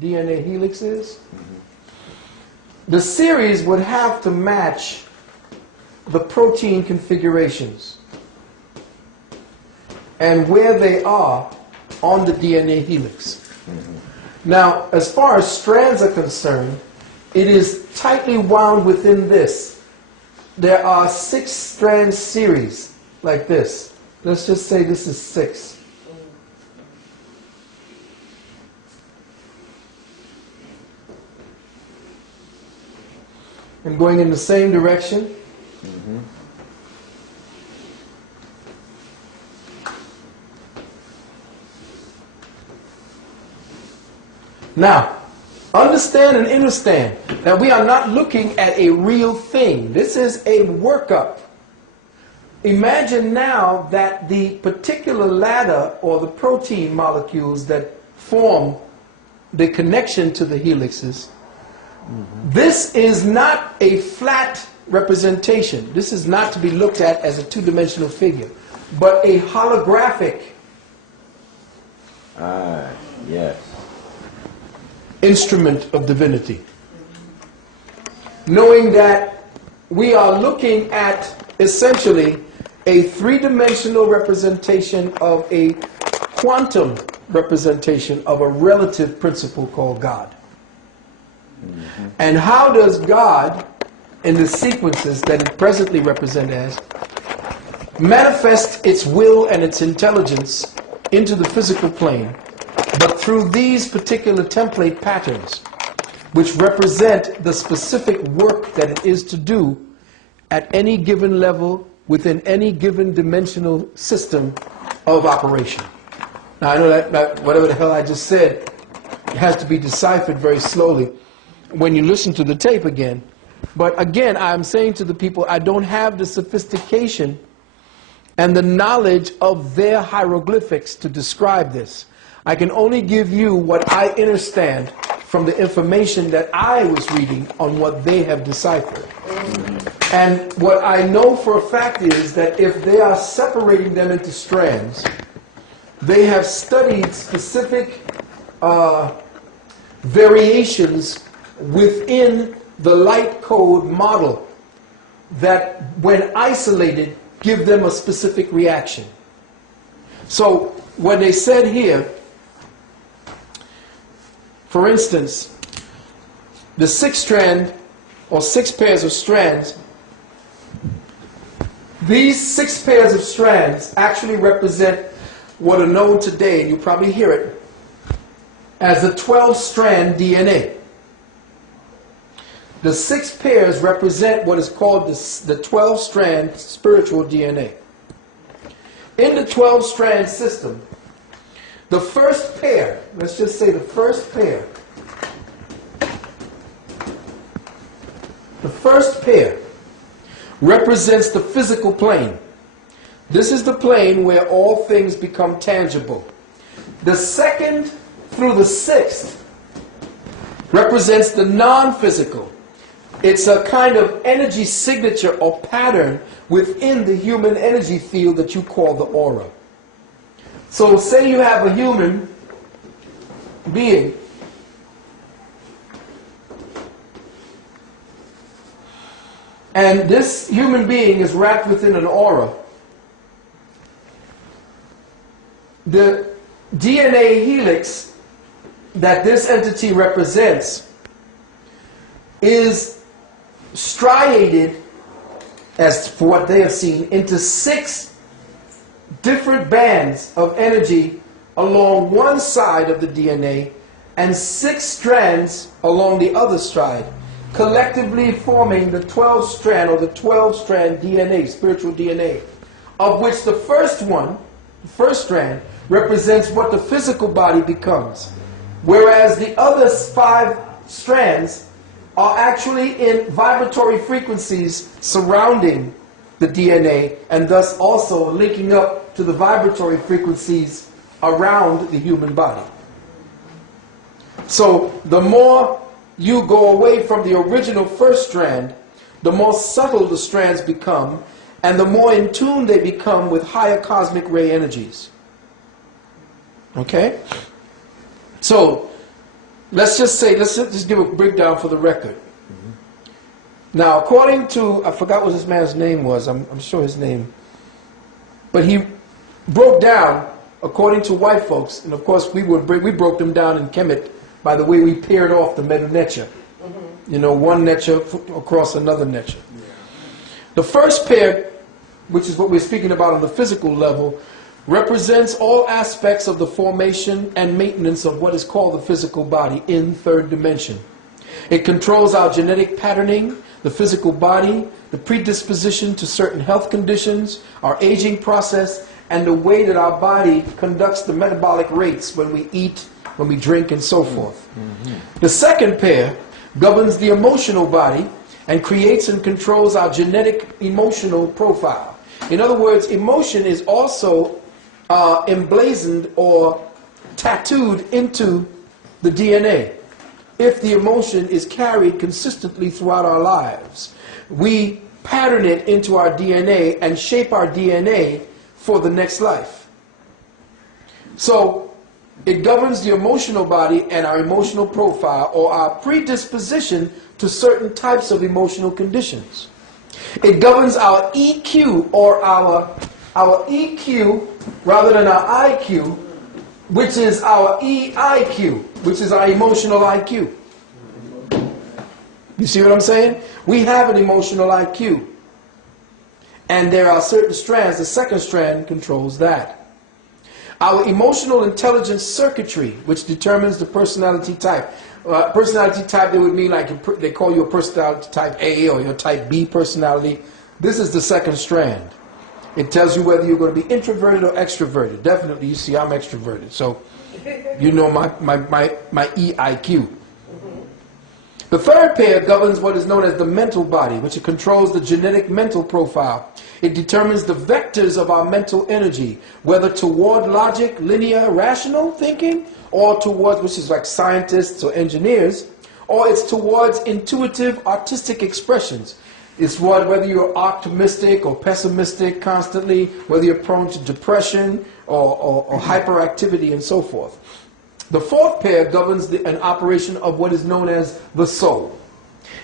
DNA helix is, the series would have to match the protein configurations and where they are on the DNA helix. Now, as far as strands are concerned, it is tightly wound within this. There are 6 strand series like this. Let's just say this is 6. And going in the same direction. Now, understand and understand that we are not looking at a real thing. This is a workup. Imagine now that the particular ladder or the protein molecules that form the connection to the helixes, this is not a flat representation. This is not to be looked at as a two-dimensional figure, but a holographic yes. instrument of divinity. Knowing that we are looking at essentially a three-dimensional representation of a quantum representation of a relative principle called God. And how does God, in the sequences that it presently represents as, manifest its will and its intelligence into the physical plane, but through these particular template patterns, which represent the specific work that it is to do at any given level within any given dimensional system of operation. Now, I know that whatever the hell I just said has to be deciphered very slowly when you listen to the tape again. But again, I'm saying to the people, I don't have the sophistication and the knowledge of their hieroglyphics to describe this. I can only give you what I understand from the information that I was reading on what they have deciphered. And what I know for a fact is that if they are separating them into strands, they have studied specific variations within the light code model that, when isolated, give them a specific reaction. So when they said here, for instance, the 6 strand or 6 pairs of strands, these 6 pairs of strands actually represent what are known today, and you probably hear it, as the 12-strand DNA. The 6 pairs represent what is called the 12-strand spiritual DNA. In the 12-strand system, the first pair, let's just say the first pair, represents the physical plane. This is the plane where all things become tangible. The second through the 6th represents the non-physical. It's a kind of energy signature or pattern within the human energy field that you call the aura. So say you have a human being and this human being is wrapped within an aura. The DNA helix that this entity represents is striated, as for what they have seen, into 6 different bands of energy along one side of the DNA and 6 strands along the other side, collectively forming the 12-strand or the 12-strand DNA, spiritual DNA, of which the first one, the first strand, represents what the physical body becomes, whereas the other 5 strands are actually in vibratory frequencies surrounding the DNA and thus also linking up to the vibratory frequencies around the human body. So the more you go away from the original first strand, the more subtle the strands become and the more in tune they become with higher cosmic ray energies. Okay? So let's just give a breakdown for the record. Now, according to, I forgot what this man's name was, I'm sure his name, but he broke down, according to white folks, and of course we broke them down in Kemet by the way we paired off the metal nature. You know, one nature across another nature. The first pair, which is what we're speaking about on the physical level, represents all aspects of the formation and maintenance of what is called the physical body in third dimension. It controls our genetic patterning, the physical body, the predisposition to certain health conditions, our aging process, and the way that our body conducts the metabolic rates when we eat, when we drink, and so forth. The second pair governs the emotional body and creates and controls our genetic emotional profile. In other words, emotion is also emblazoned or tattooed into the DNA. If the emotion is carried consistently throughout our lives, we pattern it into our DNA and shape our DNA for the next life. So it governs the emotional body and our emotional profile, or our predisposition to certain types of emotional conditions. It governs our EQ, or our EQ rather than our IQ, which is our EIQ, which is our emotional IQ. You see what I'm saying? We have an emotional IQ. And there are certain strands. The second strand controls that. Our emotional intelligence circuitry, which determines the personality type. Personality type, they would mean like they call you a personality type A or your type B personality. This is the second strand. It tells you whether you're going to be introverted or extroverted. Definitely, you see, I'm extroverted. So, you know my EIQ. The third pair governs what is known as the mental body, which controls the genetic mental profile. It determines the vectors of our mental energy, whether toward logic, linear, rational thinking, or towards, which is like scientists or engineers, or it's towards intuitive, artistic expressions. It's whether you're optimistic or pessimistic constantly, whether you're prone to depression or hyperactivity and so forth. The fourth pair governs an operation of what is known as the soul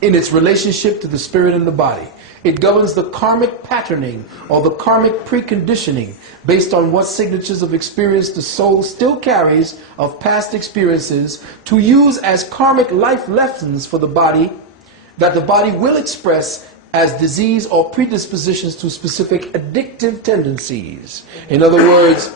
in its relationship to the spirit and the body. It governs the karmic patterning or the karmic preconditioning based on what signatures of experience the soul still carries of past experiences to use as karmic life lessons for the body that the body will express as disease or predispositions to specific addictive tendencies. In other words,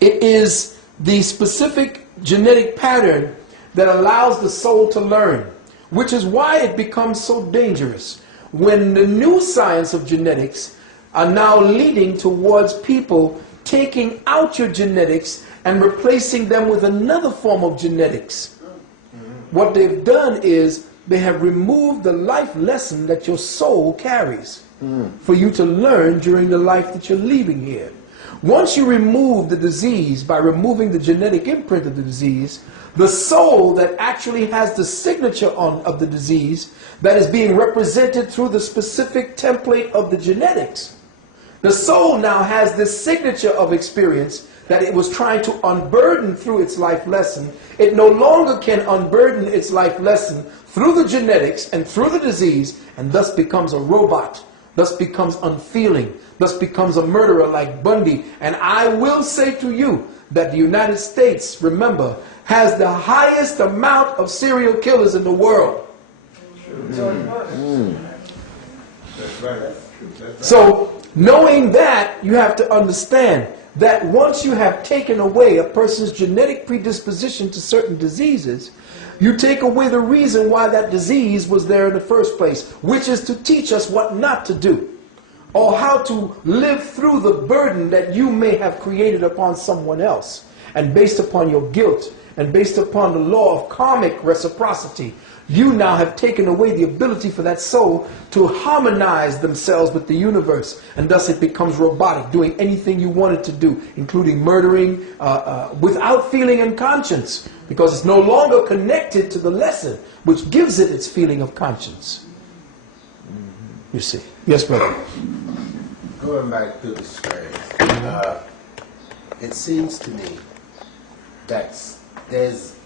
it is the specific genetic pattern that allows the soul to learn, which is why it becomes so dangerous when the new science of genetics are now leading towards people taking out your genetics and replacing them with another form of genetics. What they've done is they have removed the life lesson that your soul carries for you to learn during the life that you're leaving here. Once you remove the disease by removing the genetic imprint of the disease, the soul that actually has the signature of the disease that is being represented through the specific template of the genetics, the soul now has this signature of experience that it was trying to unburden through its life lesson. It no longer can unburden its life lesson through the genetics and through the disease, and thus becomes a robot, thus becomes unfeeling, thus becomes a murderer like Bundy. And I will say to you that the United States, remember, has the highest amount of serial killers in the world. So, knowing that, you have to understand that once you have taken away a person's genetic predisposition to certain diseases, you take away the reason why that disease was there in the first place, which is to teach us what not to do, or how to live through the burden that you may have created upon someone else. And based upon your guilt, and based upon the law of karmic reciprocity, you now have taken away the ability for that soul to harmonize themselves with the universe, and thus it becomes robotic, doing anything you want it to do, including murdering without feeling and conscience, because it's no longer connected to the lesson, which gives it its feeling of conscience. You see. Yes, brother. Going back to the strands, it seems to me that there's